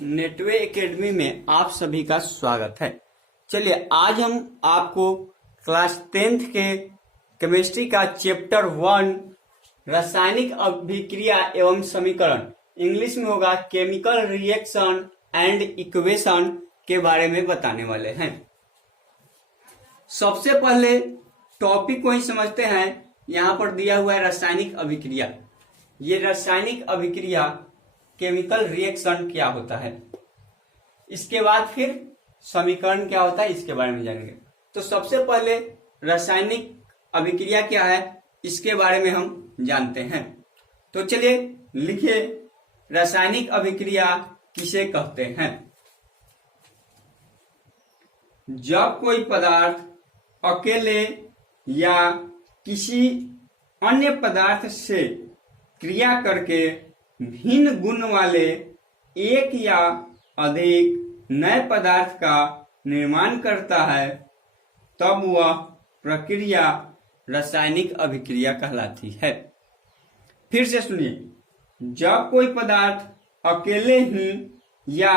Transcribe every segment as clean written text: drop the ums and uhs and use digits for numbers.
Netway academy में आप सभी का स्वागत है। चलिए आज हम आपको क्लास 10th के केमिस्ट्री का चैप्टर 1 रासायनिक अभिक्रिया एवं समीकरण, इंग्लिश में होगा केमिकल रिएक्शन एंड इक्वेशन के बारे में बताने वाले हैं। सबसे पहले टॉपिक को ही समझते हैं। यहाँ पर दिया हुआ है रासायनिक अभिक्रिया। ये रासायनिक अभिक्रिया केमिकल रिएक्शन क्या होता है, इसके बाद फिर समीकरण क्या होता है इसके बारे में जानेंगे। तो सबसे पहले रासायनिक अभिक्रिया क्या है इसके बारे में हम जानते हैं। तो चलिए लिखिए, रासायनिक अभिक्रिया किसे कहते हैं। जब कोई पदार्थ अकेले या किसी अन्य पदार्थ से क्रिया करके भिन्न गुण वाले एक या अधिक नए पदार्थ का निर्माण करता है, तब वह प्रक्रिया रासायनिक अभिक्रिया कहलाती है। फिर से सुनिए, जब कोई पदार्थ अकेले ही या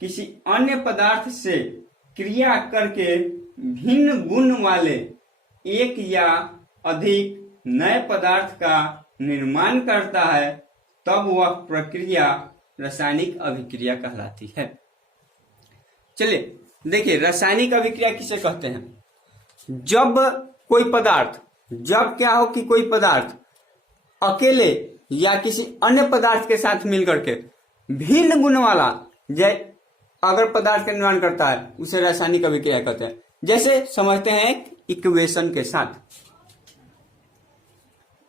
किसी अन्य पदार्थ से क्रिया करके भिन्न गुण वाले एक या अधिक नए पदार्थ का निर्माण करता है, तब वह प्रक्रिया रासायनिक अभिक्रिया कहलाती है। चलिए देखिए, रासायनिक अभिक्रिया किसे कहते हैं। जब कोई पदार्थ, जब क्या हो कि कोई पदार्थ अकेले या किसी अन्य पदार्थ के साथ मिलकर के भिन्न गुण वाला अगर पदार्थ का निर्माण करता है उसे रासायनिक अभिक्रिया कहते हैं। जैसे समझते हैं इक्वेशन के साथ।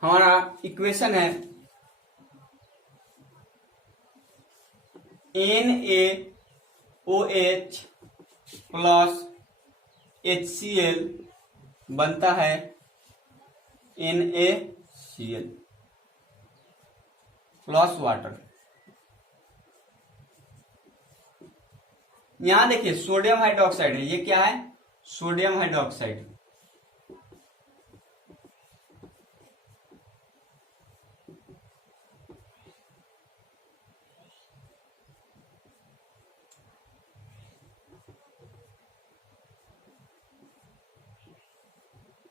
हमारा इक्वेशन है NaOH प्लस HCl बनता है NaCl प्लस वाटर। यहां देखिए सोडियम हाइड्रोक्साइड है। ये क्या है? Sodium hydroxide.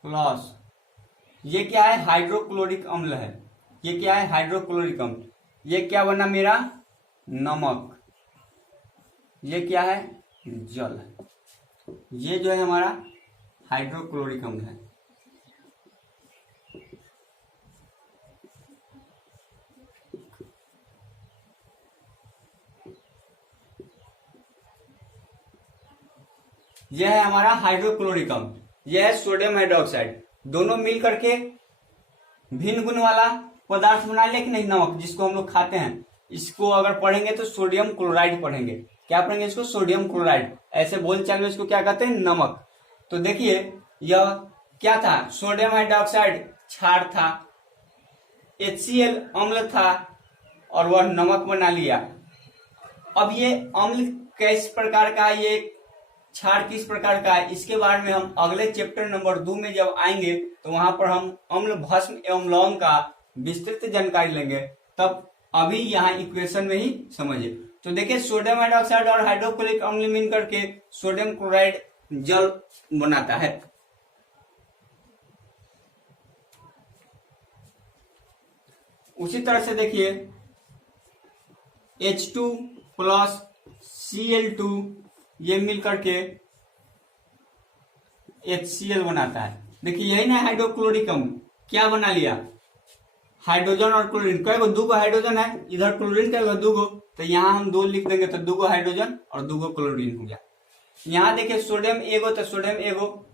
प्लस ये क्या है? हाइड्रोक्लोरिक अम्ल है। ये क्या है? हाइड्रोक्लोरिक अम्ल। ये क्या बना मेरा? नमक। ये क्या है? जल। ये जो है हमारा हाइड्रोक्लोरिक अम्ल है। यह है हमारा हाइड्रोक्लोरिक अम्ल। यह है सोडियम हाइड्रोक्साइड। दोनों मिल करके भिन्न गुण वाला पदार्थ बना लिया कि नहीं, नमक, जिसको हम लोग खाते हैं। इसको अगर पढ़ेंगे तो सोडियम क्लोराइड पढ़ेंगे। क्या पढ़ेंगे इसको? Sodium chloride. ऐसे बोलचाल में इसको क्या कहते हैं? नमक। तो देखिए यह क्या था? सोडियम हाइड्रोक्साइड क्षार था, HCl अम्ल था और वह नमक बना लिया। अब ये अम्ल किस प्रकार का है, ये क्षार किस प्रकार का है, इसके बारे में हम अगले चैप्टर नंबर 2 में जब आएंगे तो वहां पर हम अम्ल, भस्म एवं लवण का विस्तृत जानकारी लेंगे। तब अभी यहाँ इक्वेशन में ही समझिए। तो देखिए सोडियम हाइड्रोक्साइड और हाइड्रोक्लोरिक अम्ल मिल करके सोडियम क्लोराइड जल बनाता है। उसी तरह से देखिए H2 प्लस Cl2 ये मिलकर के HCl बनाता है। देखिए यही ना हाइड्रोक्लोरिक अम्ल क्या बना लिया? हाइड्रोजन और क्लोरीन। कई गो? 2 गो हाइड्रोजन है, इधर क्लोरीन कई गो? 2 गो। तो यहाँ हम 2 लिख देंगे तो 2 गो हाइड्रोजन और 2 गो क्लोरीन हो गया। यहाँ देखिए सोडियम एगो तो सोडियम एगो,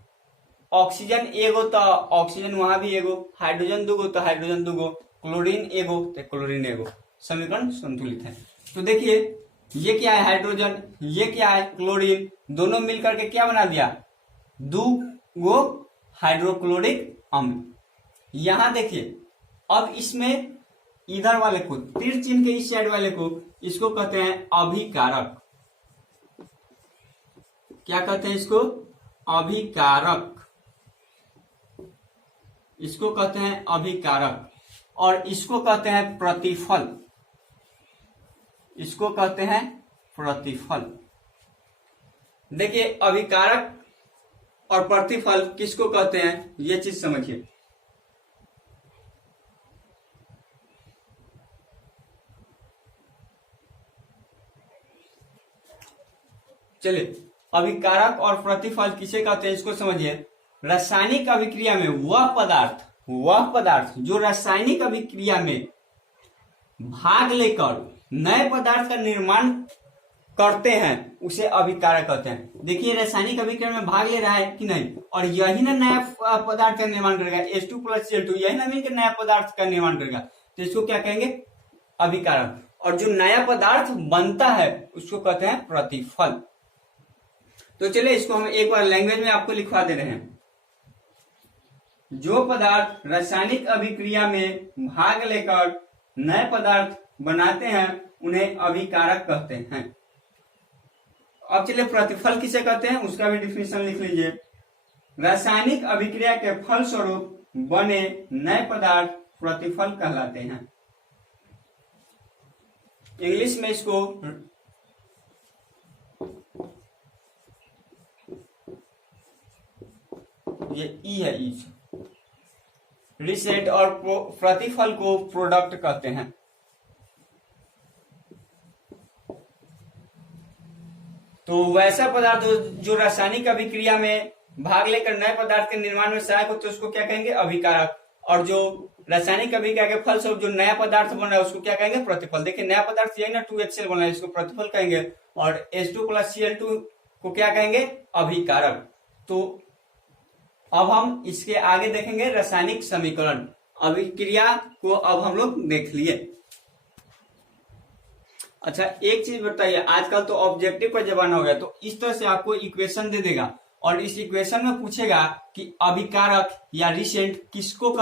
ऑक्सीजन एगो तो ऑक्सीजन वहां भी एगो, हाइड्रोजन 2 गो तो हाइड्रोजन 2 गो, क्लोरीन एगो तो क्लोरीन एगो। समीकरण संतुलित है। तो देखिए ये क्या है? हाइड्रोजन। ये क्या है? क्लोरीन। दोनों मिलकर के क्या बना दिया? 2 गो हाइड्रोक्लोरिक अम्ल। यहां देखिए अब इसमें इधर वाले को, तीर चिन्ह के इस साइड वाले को, इसको कहते हैं अभिकारक। क्या कहते हैं इसको? अभिकारक। इसको कहते हैं अभिकारक और इसको कहते हैं प्रतिफल। इसको कहते हैं प्रतिफल। देखिए अभिकारक और प्रतिफल किसको कहते हैं ये चीज समझिए। चलिए अभिकारक और प्रतिफल किसे कहते हैं इसको समझिए। रासायनिक अभिक्रिया में वह पदार्थ जो रासायनिक अभिक्रिया में भाग लेकर नए पदार्थ का निर्माण करते हैं उसे अभिकारक कहते हैं। देखिए रासायनिक अभिक्रिया में भाग ले रहा है कि नहीं, और यही ना नया पदार्थ का निर्माण करेगा, H2 + Cl2 यही ना मिलकर नया पदार्थ का निर्माण करेगा, तो इसको क्या कहेंगे अभिकारक। और जो नया पदार्थ बनता है उसको कहते हैं प्रतिफल। तो चलिए इसको हम एक बार लैंग्वेज में आपको लिखवा दे रहे हैं। जो पदार्थ रासायनिक अभिक्रिया में भाग लेकर नए पदार्थ बनाते हैं उन्हें अभिकारक कहते हैं। अब चलिए प्रतिफल किसे कहते हैं उसका भी डिफिनेशन लिख लीजिए। रासायनिक अभिक्रिया के फलस्वरूप बने नए पदार्थ प्रतिफल कहलाते हैं। इंग्लिश में इसको ये ई है, ईच रिसेट, और प्रतिफल को प्रोडक्ट कहते हैं। तो वैसा पदार्थ जो रासायनिक अभिक्रिया में भाग लेकर नए पदार्थ के निर्माण में सहायक होते हैं उसको क्या कहेंगे अभिकारक। और जो रासायनिक अभिक्रिया के फलस्वरूप जो नया पदार्थ बन रहा है उसको क्या कहेंगे प्रतिफल। देखिए नया पदार्थ यही ना 2HCl बना है, इसको प्रतिफल कहेंगे। और H2 + Cl2 को क्या कहेंगे अभिकारक। तो अब हम इसके आगे देखेंगे रासायनिक समीकरण। अभिक्रिया को अब हम लोग देख लिए। अच्छा एक चीज बताइए, आजकल तो ऑब्जेक्टिव का जमाना हो गया, तो इस तरह से आपको इक्वेशन दे देगा और इस इक्वेशन में पूछेगा कि अभिकारक या रिसेंट किसको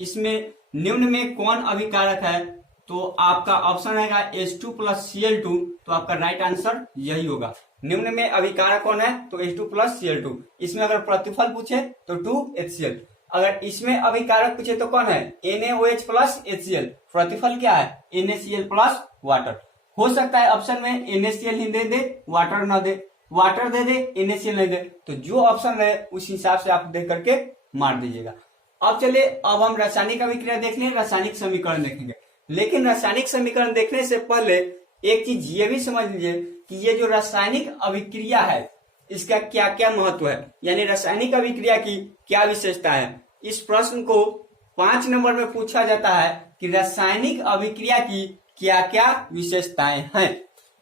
इसमें निम्न में कौन अभिकारक है, तो आपका ऑप्शन आएगा H2 + Cl2, तो आपका राइट आंसर यही होगा। निम्न में अभिकारक कौन है तो H2 + Cl2। इसमें अगर प्रतिफल पूछे तो 2HCl। अगर इसमें अभिकारक पूछे तो कौन है NaOH + HCl। प्रतिफल क्या है NaCl + वाटर। हो सकता है ऑप्शन में NaCl ही दे वाटर न दे, वाटर दे NaCl नहीं दे, तो जो ऑप्शन है उस हिसाब से आप देख करके मार दीजिएगा। अब चलिए अब हम रासायनिक अभिक्रिया देख लें, रासायनिक समीकरण देखेंगे। लेकिन रासायनिक समीकरण देखने से पहले एक चीज ये भी समझ लीजिए कि ये जो रासायनिक अभिक्रिया है इसका क्या क्या महत्व है, यानी रासायनिक अभिक्रिया की क्या विशेषता है। इस प्रश्न को 5 नंबर में पूछा जाता है कि रासायनिक अभिक्रिया की क्या क्या विशेषताएं हैं।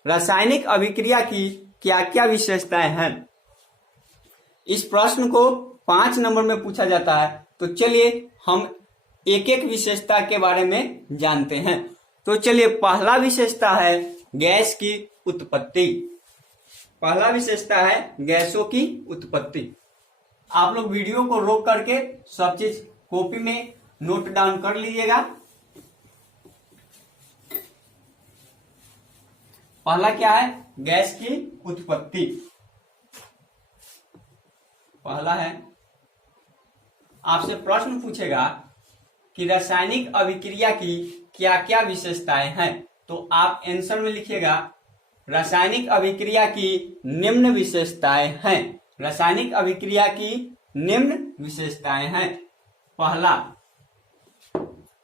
रासायनिक अभिक्रिया की क्या क्या विशेषताएं हैं, इस प्रश्न को 5 नंबर में पूछा जाता है। तो चलिए हम एक एक विशेषता के बारे में जानते हैं। तो चलिए पहला विशेषता है गैस की उत्पत्ति। पहला विशेषता है गैसों की उत्पत्ति। आप लोग वीडियो को रोक करके सब चीज कॉपी में नोट डाउन कर लीजिएगा। पहला क्या है गैस की उत्पत्ति। पहला है आपसे प्रश्न पूछेगा कि रासायनिक अभिक्रिया की क्या क्या विशेषताएं हैं, तो आप आंसर में लिखिएगा रासायनिक अभिक्रिया की निम्न विशेषताएं हैं। रासायनिक अभिक्रिया की निम्न विशेषताएं हैं। पहला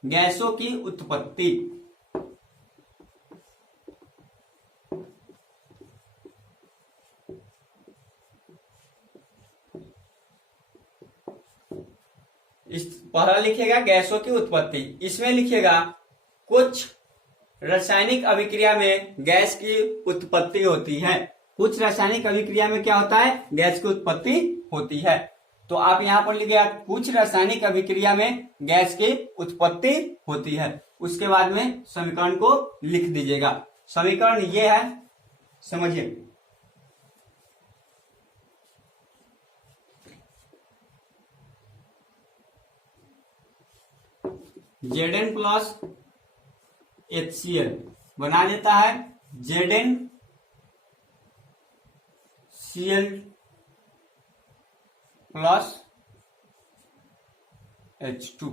गैसों की उत्पत्ति। इस पहला लिखिएगा गैसों की उत्पत्ति। इसमें लिखिएगा कुछ रासायनिक अभिक्रिया में गैस की उत्पत्ति होती है। कुछ रासायनिक अभिक्रिया में क्या होता है गैस की उत्पत्ति होती है। तो आप यहां पर लिखिएगा कुछ रासायनिक अभिक्रिया में गैस की उत्पत्ति होती है। उसके बाद में समीकरण को लिख दीजिएगा। समीकरण ये है, समझिए। Zn + HCl बना देता है Zn Cl + H2।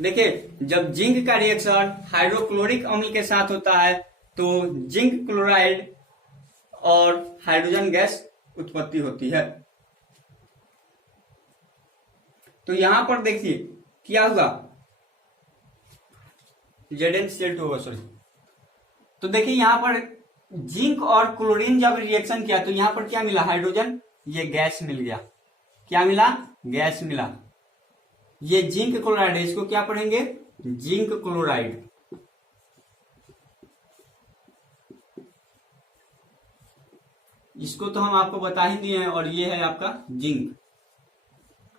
देखिए जब जिंक का रिएक्शन हाइड्रोक्लोरिक अम्ल के साथ होता है तो जिंक क्लोराइड और हाइड्रोजन गैस उत्पत्ति होती है। तो यहां पर देखिए क्या हुआ, ZnCl2 होगा, सॉरी। तो देखिए यहां पर जिंक और क्लोरीन जब रिएक्शन किया तो यहां पर क्या मिला, हाइड्रोजन, ये गैस मिल गया। क्या मिला, गैस मिला। ये जिंक क्लोराइड है, इसको क्या पढ़ेंगे, जिंक क्लोराइड। इसको तो हम आपको बता ही दिए हैं, और ये है आपका जिंक।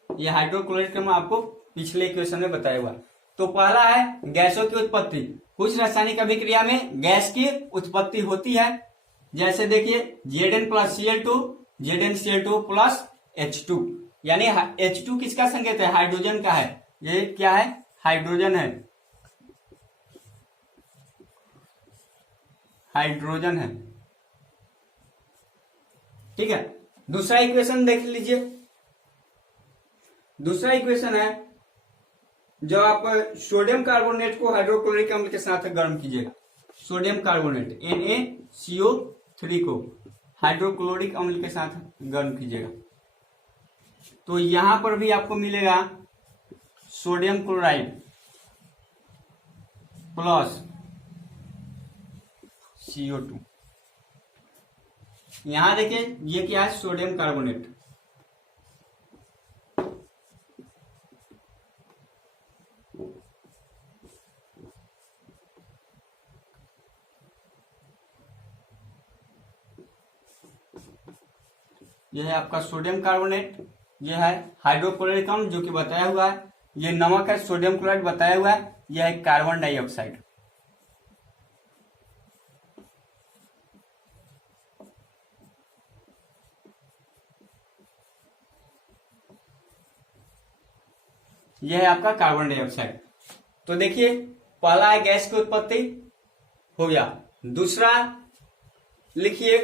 ये हाइड्रोक्लोराइड का मैं आपको पिछले इक्वेशन में बताया हुआ। तो पहला है गैसों की उत्पत्ति। कुछ रासायनिक अभिक्रिया में गैस की उत्पत्ति होती है, जैसे देखिए Zn+Cl2, ZnCl2 प्लस H2, यानी H2 किसका संकेत है, हाइड्रोजन का है। ये क्या है, हाइड्रोजन है, हाइड्रोजन है। ठीक है, दूसरा इक्वेशन देख लीजिए। दूसरा इक्वेशन है, जब आप सोडियम कार्बोनेट को हाइड्रोक्लोरिक अम्ल के साथ गर्म कीजिएगा, सोडियम कार्बोनेट NaCO3 को हाइड्रोक्लोरिक अम्ल के साथ गर्म कीजिएगा, तो यहां पर भी आपको मिलेगा सोडियम क्लोराइड प्लस CO2। यहां देखिए ये क्या है, सोडियम कार्बोनेट। यह है आपका सोडियम कार्बोनेट, यह है हाइड्रोक्लोरिक अम्ल जो कि बताया हुआ है, यह नमक है, सोडियम क्लोराइड बताया हुआ है, यह है कार्बन डाइऑक्साइड। यह है आपका कार्बन डाइऑक्साइड। तो देखिए पहला है गैस की उत्पत्ति, हो गया। दूसरा लिखिए,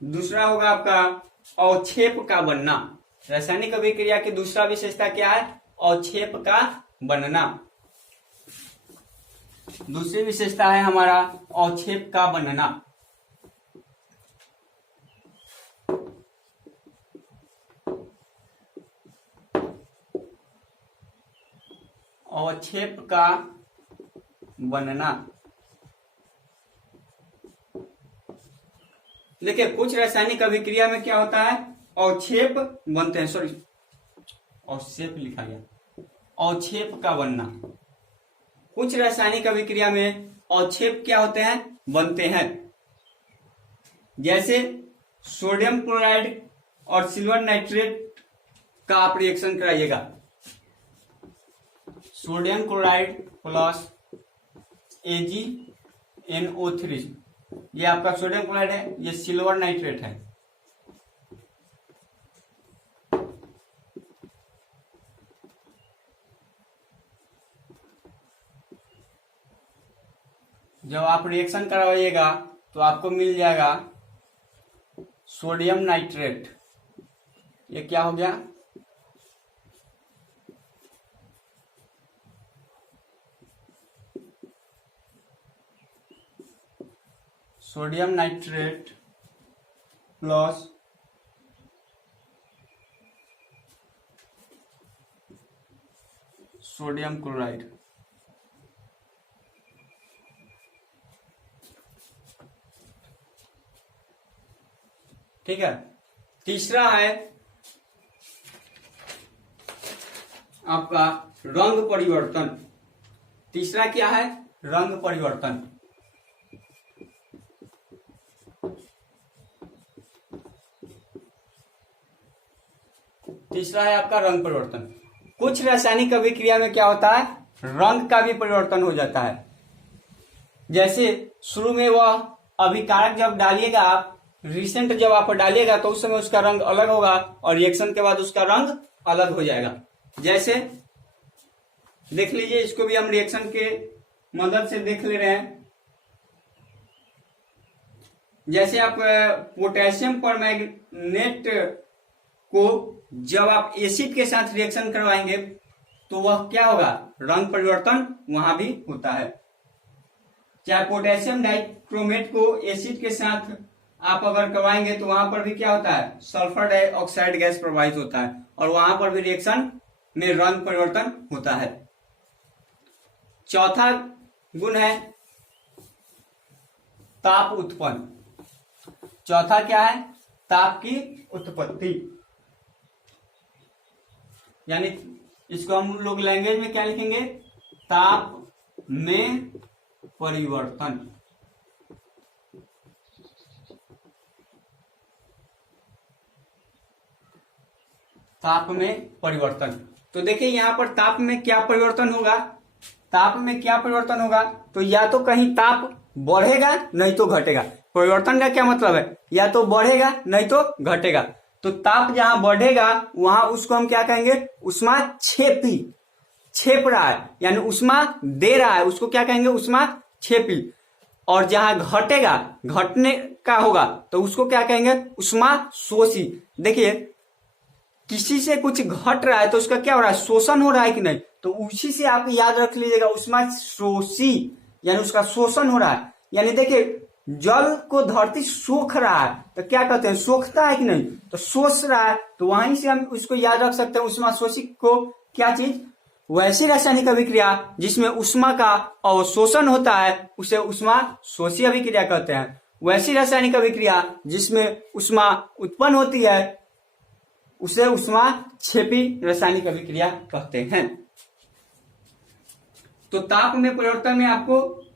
दूसरा होगा आपका अवक्षेप का बनना। रासायनिक अभिक्रिया की दूसरा विशेषता क्या है, अवक्षेप का बनना। दूसरी विशेषता है हमारा अवक्षेप का बनना। अवक्षेप का बनना। देखिए कुछ रासायनिक अभिक्रिया में क्या होता है, अवक्षेप बनते हैं, सॉरी अवक्षेप लिखा गया, अवक्षेप का बनना। कुछ रासायनिक अभिक्रिया में अवक्षेप क्या होते हैं, बनते हैं। जैसे सोडियम क्लोराइड और सिल्वर नाइट्रेट का आप रिएक्शन कराइएगा, सोडियम क्लोराइड प्लस AgNO3, ये आपका सोडियम क्लोराइड है, ये सिल्वर नाइट्रेट है। जब आप रिएक्शन करवाइएगा तो आपको मिल जाएगा सोडियम नाइट्रेट। ये क्या हो गया, sodium nitrate plus sodium chloride. ठीक है। तीसरा है आपका रंग परिवर्तन। तीसरा क्या है, रंग परिवर्तन। तीसरा है आपका रंग परिवर्तन। कुछ रासायनिक अभिक्रिया में क्या होता है, रंग का भी परिवर्तन हो जाता है। जैसे शुरू में वह अभिकारक जब डालिएगा आप, रिसेंट जब आप डालिएगा तो उस समय उसका रंग अलग होगा और रिएक्शन के बाद उसका रंग अलग हो जाएगा। जैसे देख लीजिए, इसको भी हम रिएक्शन के मदद से देख ले रहे हैं। जैसे आप पोटेशियम परमैंगनेट को जब आप एसिड के साथ रिएक्शन करवाएंगे तो वह क्या होगा, रंग परिवर्तन वहां भी होता है। चाहे पोटेशियम डाइक्रोमेट को एसिड के साथ आप अगर करवाएंगे तो वहां पर भी क्या होता है, सल्फर डाइऑक्साइड गैस प्रवाहित होता है और वहां पर भी रिएक्शन में रंग परिवर्तन होता है। चौथा गुण है ताप उत्पन्न। चौथा क्या है, ताप की उत्पत्ति, यानी इसको हम लोग लैंग्वेज में क्या लिखेंगे, ताप में परिवर्तन। ताप में परिवर्तन। तो देखिए यहां पर ताप में क्या परिवर्तन होगा, ताप में क्या परिवर्तन होगा, तो या तो कहीं ताप बढ़ेगा नहीं तो घटेगा। परिवर्तन का क्या मतलब है, या तो बढ़ेगा नहीं तो घटेगा। तो ताप जहां बढ़ेगा वहां उसको हम क्या कहेंगे, उष्मा छेपी, छेप रहा है यानी उष्मा दे रहा है, उसको क्या कहेंगे, उष्मा छेपी। और जहां घटेगा, घटने का होगा तो उसको क्या कहेंगे, उष्मा शोषी। देखिए किसी से कुछ घट रहा है तो उसका क्या हो रहा है, शोषण हो रहा है कि नहीं, तो उसी से आप याद रख लीजिएगा, उष्मा शोषी यानी उसका शोषण हो रहा है। यानी देखिए जल को धरती सोख रहा है तो क्या कहते हैं, सोखता है कि नहीं, तो सोच रहा है, तो वहीं से हम उसको याद रख सकते हैं उष्मा शोषी को। क्या चीज, वैसी रासायनिक अभिक्रिया जिसमें उष्मा का अवशोषण होता है उसे उष्मा शोषी अभिक्रिया कहते हैं। वैसी रासायनिक अभिक्रिया जिसमें उष्मा उत्पन्न होती है उसे उष्मा छेपी रासायनिक अभिक्रिया कहते हैं। तो ताप में परिवर्तन में आपको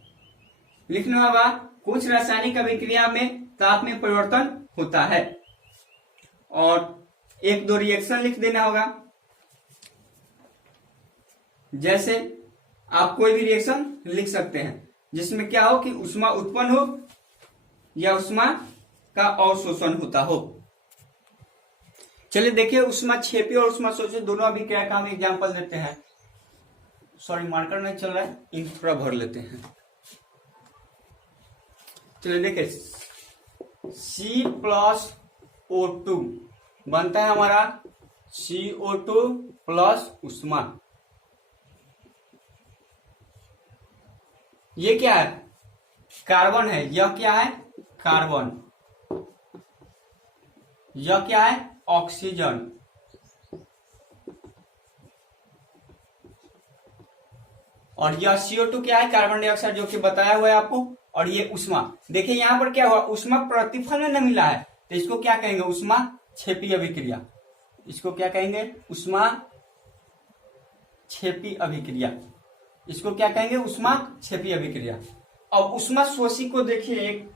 लिखना होगा, कुछ रासायनिक अभिक्रिया में ताप में परिवर्तन होता है, और एक दो रिएक्शन लिख देना होगा। जैसे आप कोई भी रिएक्शन लिख सकते हैं जिसमें क्या हो कि उष्मा उत्पन्न हो या उष्मा का अवशोषण होता हो। चलिए देखिए उष्मा छेपी और उष्मा शोषी दोनों अभिक्रिया का हम एग्जाम्पल देते हैं। सॉरी मार्कर नहीं चल रहा है, इंक थोड़ा भर लेते हैं। चलिए देखिए C+O2 बनता है हमारा CO2 प्लस उष्मा। ये क्या है, कार्बन है, यह क्या है, कार्बन, यह क्या है, ऑक्सीजन, और यह CO2 क्या है, कार्बन डाइऑक्साइड, जो कि बताया हुआ है आपको। और ये उष्मा, देखिए यहां पर क्या हुआ, उष्मा प्रतिफल में न मिला है तो इसको क्या कहेंगे, उष्मा छेपी अभिक्रिया। इसको क्या कहेंगे, उष्मा छेपी अभिक्रिया। इसको क्या कहेंगे, उष्मा छेपी अभिक्रिया। अब उष्मा शोषी को देखिए, एक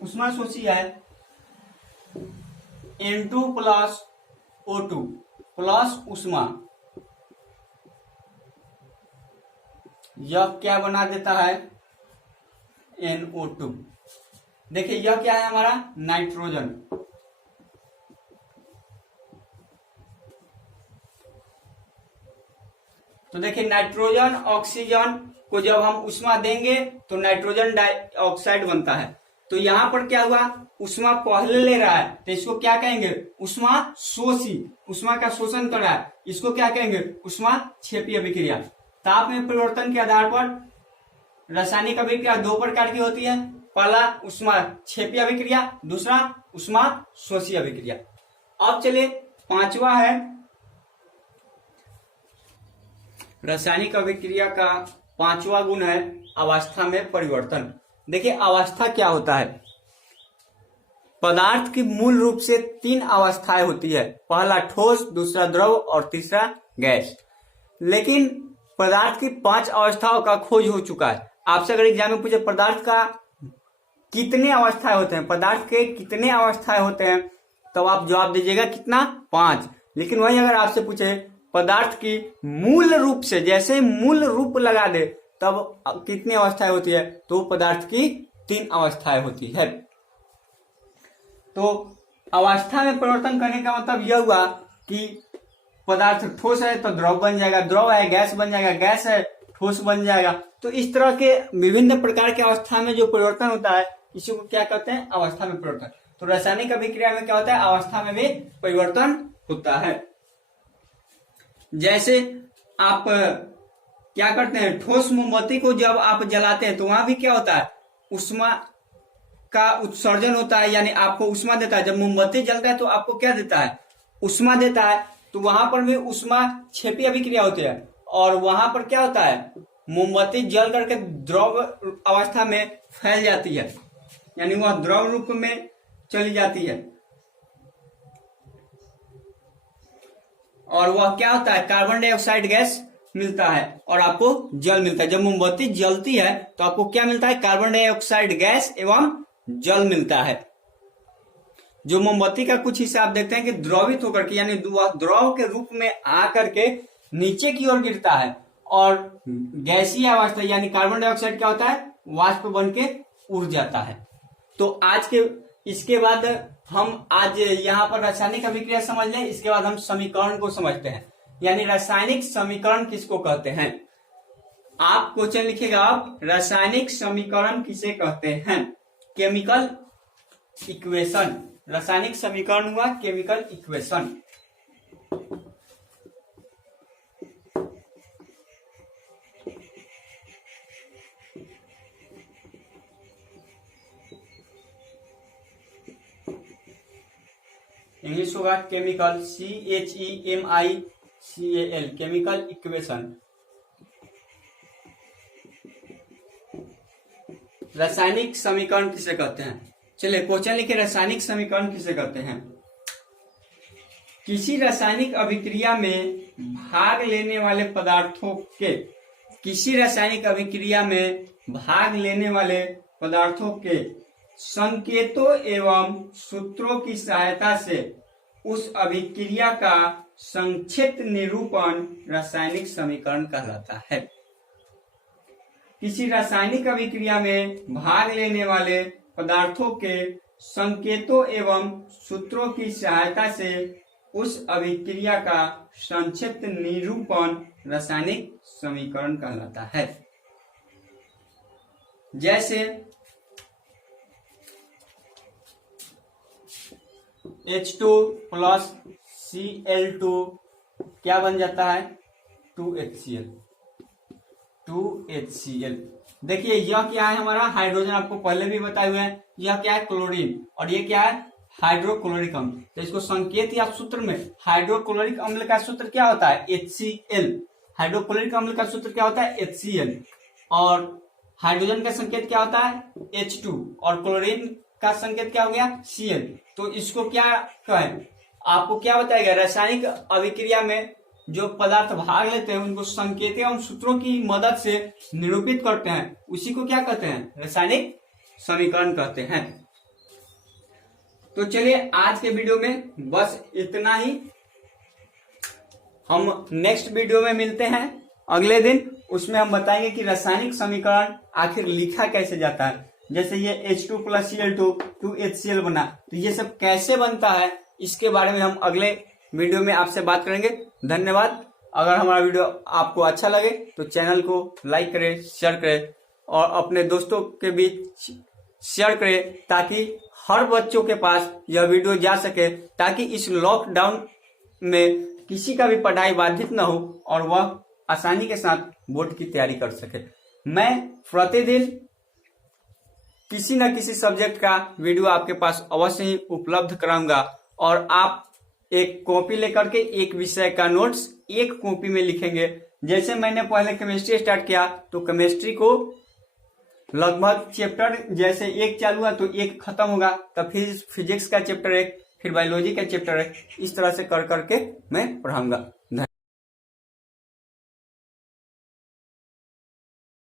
उष्मा शोषी है N2 प्लस O2 प्लस उष्मा, यह क्या बना देता है, NO2। देखिए यह क्या है हमारा, नाइट्रोजन। तो देखिए नाइट्रोजन ऑक्सीजन को जब हम उष्मा देंगे तो नाइट्रोजन डाइऑक्साइड बनता है। तो यहां पर क्या हुआ, उष्मा पहले ले रहा है तो इसको क्या कहेंगे, उष्मा शोषी, उष्मा का शोषण कर रहा है, इसको क्या कहेंगे, उष्मा छेपी अभिक्रिया। ताप में परिवर्तन के आधार पर रासायनिक अभिक्रिया दो प्रकार की होती है, पहला उष्मा छेपी अभिक्रिया, दूसरा उष्मा शोषी अभिक्रिया। अब चलिए पांचवा है रासायनिक अभिक्रिया का पांचवा गुण है अवस्था में परिवर्तन। देखिए अवस्था क्या होता है, पदार्थ की मूल रूप से तीन अवस्थाएं होती है, पहला ठोस, दूसरा द्रव और तीसरा गैस। लेकिन पदार्थ की 5 अवस्थाओं का खोज हो चुका है। आपसे अगर एग्जाम में पूछे पदार्थ का कितने अवस्थाएं होते हैं, पदार्थ के कितने अवस्थाएं होते हैं, तो आप जवाब दीजिएगा कितना, 5। लेकिन वही अगर आपसे पूछे पदार्थ की मूल रूप से, जैसे मूल रूप लगा दे तब कितनी अवस्थाएं होती है, तो पदार्थ की 3 अवस्थाएं होती है। तो अवस्था में परिवर्तन करने का मतलब यह हुआ कि पदार्थ ठोस है तो द्रव बन जाएगा, द्रव है गैस बन जाएगा, गैस है ठोस बन जाएगा। तो इस तरह के विभिन्न प्रकार के अवस्था में जो परिवर्तन होता है इसी को क्या कहते हैं, अवस्था में परिवर्तन। तो रासायनिक अभिक्रिया में क्या होता है, अवस्था में भी परिवर्तन होता है। जैसे आप क्या करते हैं, ठोस मोमबत्ती को जब आप जलाते हैं तो वहां भी क्या होता है, उष्मा का उत्सर्जन होता है, यानी आपको उष्मा देता है। जब मोमबत्ती जलता है तो आपको क्या देता है? उष्मा देता है। तो वहां पर भी उष्मा क्षेपी अभिक्रिया होती है और वहां पर क्या होता है? मोमबत्ती जल करके द्रव अवस्था में फैल जाती है, यानी वह द्रव रूप में चली जाती है और वह क्या होता है? कार्बन डाइऑक्साइड गैस मिलता है और आपको जल मिलता है। जब मोमबत्ती जलती है तो आपको क्या मिलता है? कार्बन डाइऑक्साइड गैस एवं जल मिलता है। जो मोमबत्ती का कुछ हिस्सा आप देखते हैं कि द्रवित होकर के, यानी द्रव के रूप में आकर के नीचे की ओर गिरता है और गैसीय अवस्था यानी कार्बन डाइऑक्साइड क्या होता है? वाष्प बन के उड़ जाता है। तो आज के इसके बाद हम आज यहाँ पर रासायनिक अभिक्रिया समझ लें, इसके बाद हम समीकरण को समझते हैं, यानी रासायनिक समीकरण किसको कहते हैं। आप क्वेश्चन लिखिएगा, आप रासायनिक समीकरण किसे कहते हैं? Chemical equation. रासायनिक समीकरण हुआ केमिकल इक्वेशन। इंग्लिश होगा केमिकल, CHEMICAL, केमिकल इक्वेशन। रासायनिक समीकरण किसे कहते हैं? चलिए क्वेश्चन लिखे, रासायनिक समीकरण किसे कहते हैं? किसी रासायनिक अभिक्रिया में भाग लेने वाले पदार्थों के, किसी रासायनिक अभिक्रिया में भाग लेने वाले पदार्थों के संकेतों एवं सूत्रों की सहायता से उस अभिक्रिया का संक्षिप्त निरूपण रासायनिक समीकरण कहलाता है। किसी रासायनिक अभिक्रिया में भाग लेने वाले पदार्थों के संकेतों एवं सूत्रों की सहायता से उस अभिक्रिया का संक्षिप्त निरूपण रासायनिक समीकरण कहलाता है। जैसे H2 प्लस Cl2 क्या बन जाता है? 2HCl। देखिए यह क्या है? हमारा हाइड्रोजन, आपको पहले भी बताए हुए हैं। यह क्या है? क्लोरीन। और ये क्या है? हाइड्रोक्लोरिक अम्ल। तो इसको संकेत या सूत्र में, हाइड्रोक्लोरिक अम्ल का सूत्र क्या होता है? HCl। हाइड्रोक्लोरिक अम्ल का सूत्र क्या होता है? HCl। और हाइड्रोजन का संकेत क्या होता है? H2। और क्लोरीन का संकेत क्या हो गया? Cl। तो इसको क्या कहें? आपको क्या बताएगा? रासायनिक अभिक्रिया में जो पदार्थ भाग लेते हैं उनको संकेत एवं सूत्रों की मदद से निरूपित करते हैं, उसी को क्या कहते हैं? रासायनिक समीकरण कहते हैं। तो चलिए आज के वीडियो में बस इतना ही। हम नेक्स्ट वीडियो में मिलते हैं अगले दिन। उसमें हम बताएंगे कि रासायनिक समीकरण आखिर लिखा कैसे जाता है। जैसे ये H2 प्लस Cl2 2HCl बना, तो ये सब कैसे बनता है इसके बारे में हम अगले वीडियो में आपसे बात करेंगे। धन्यवाद। अगर हमारा वीडियो आपको अच्छा लगे तो चैनल को लाइक करें, शेयर करें और अपने दोस्तों के बीच शेयर करें ताकि हर बच्चों के पास यह वीडियो जा सके, ताकि इस लॉकडाउन में किसी का भी पढ़ाई बाधित न हो और वह आसानी के साथ बोर्ड की तैयारी कर सके। मैं प्रतिदिन किसी न किसी सब्जेक्ट का वीडियो आपके पास अवश्य ही उपलब्ध कराऊंगा और आप एक कॉपी लेकर के एक विषय का नोट्स एक कॉपी में लिखेंगे। जैसे मैंने पहले केमिस्ट्री स्टार्ट किया तो केमिस्ट्री को लगभग चैप्टर जैसे एक चालू हुआ तो एक खत्म होगा, तब फिर फिजिक्स का चैप्टर एक, फिर बायोलॉजी का चैप्टर एक, इस तरह से कर करके मैं पढ़ाऊंगा। धन्यवाद।